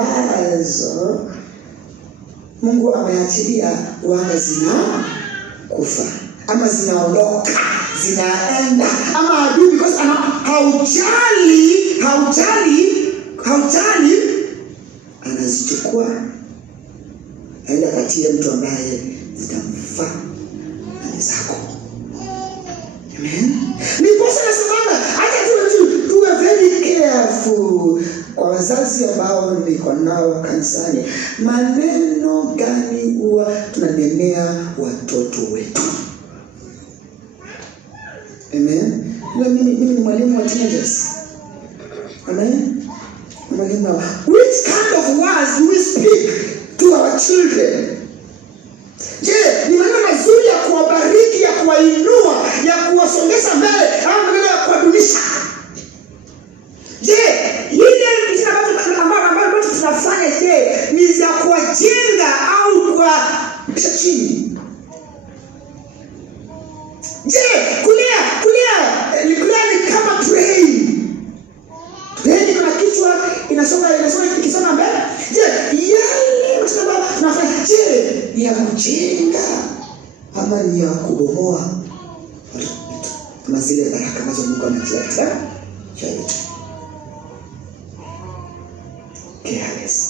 ambazo Mungu ameachilia wanga zina kufa ama zinaondoka, zinaenda ama adui because haujali anazichukua aenda katia mtu ambaye zitamfaa na zako. Amen. Niposa nasemanga hata tuwe very careful kwa wazazi ambao niko nao kanisani. Maneno gani huwa tunanenea watoto wetu? Amen. Mimi ni mwalimu wa teenagers. Amen. Mwalimu, which kind of words do we speak to our children? Je, ni maneno mazuri ya kuwabariki, ya kuwainua, ya kuwasongesha mbele, au maneno ya kuwadunisha? Je, ile vitu ambavyo tunafanya ni za kuwajenga au kuwapisha chini? Je, kulia ni kama train. Train kuna kichwa inasonga ikisonga mbele. Je, yale mtaba tunafanya ni ya kujenga ama ni ya kubomoa? Kama zile baraka ambazo Mungu ametuleta. Careless.